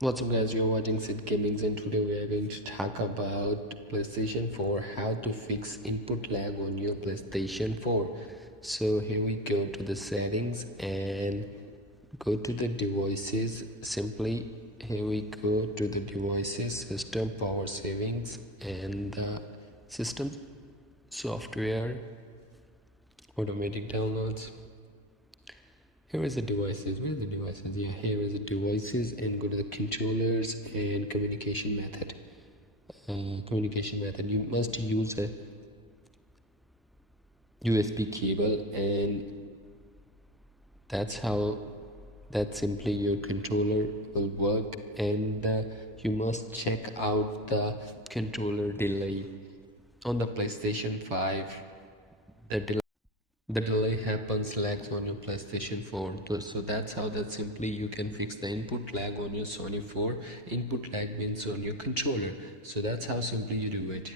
What's up guys, you're watching Sid Gaming and today we are going to talk about PlayStation 4, how to fix input lag on your PlayStation 4. So here we go to the settings and go to the devices. Simply here we go to the devices, system, power savings and the system software, automatic downloads. Here is the devices. Where is the devices? Yeah, here is the devices and go to the controllers and communication method. You must use a USB cable, and that's how that simply your controller will work. And you must check out the controller delay on the PlayStation 5. The delay happens lags on your PlayStation 4. So that's how that simply you can fix the input lag on your Sony 4. Input lag means on your controller. So that's how simply you do it.